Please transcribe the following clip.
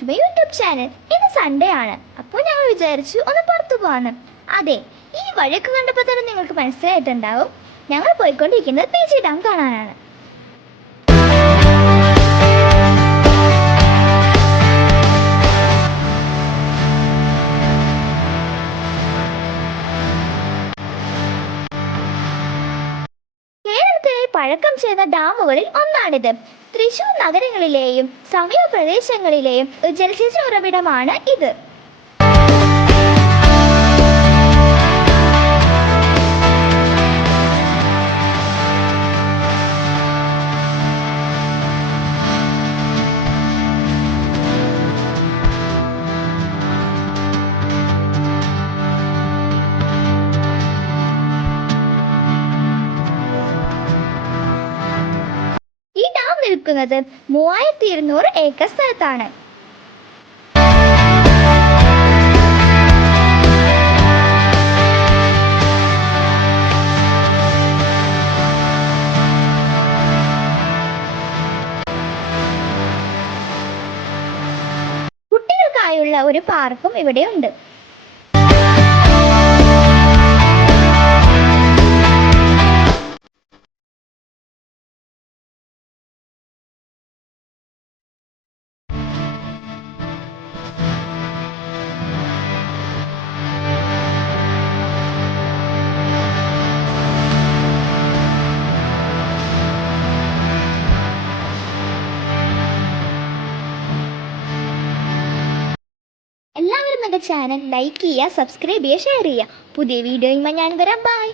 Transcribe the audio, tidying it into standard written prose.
To my YouTube channel. ഇന്ന് Sunday ആണ്, അപ്പോൾ ഞങ്ങൾ വിചാരിച്ചു ഒന്ന് പുറത്തു പോകാമെന്ന്. അതെ, ഈ വഴിയൊക്കെ കണ്ടപ്പോൾ തന്നെ നിങ്ങൾക്ക് മനസ്സിലായിട്ടുണ്ടാവും, ഞങ്ങൾ പോയിക്കൊണ്ടിരിക്കുന്നത് പീച്ചി ഡാം കാണാനാണ്. കേരളത്തിലെ പഴക്കം ചെന്ന ഡാമുകളിൽ ഒന്നാണിത്. തൃശൂർ നഗരങ്ങളിലെയും സമീപ പ്രദേശങ്ങളിലെയും ജലസേചന ഉറവിടമാണ് ഇത്. ഈ ഡാം നിൽക്കുന്നത് 3200 ഏക്കർ സ്ഥലത്താണ്. കുട്ടികൾക്കായുള്ള ഒരു പാർക്കും ഇവിടെയുണ്ട്. എല്ലാവരും എൻ്റെ ചാനൽ ലൈക്ക് ചെയ്യുക, സബ്സ്ക്രൈബ് ചെയ്യുക, ഷെയർ ചെയ്യുക. പുതിയ വീഡിയോയുമായി ഞാൻ വരാം. ബൈ.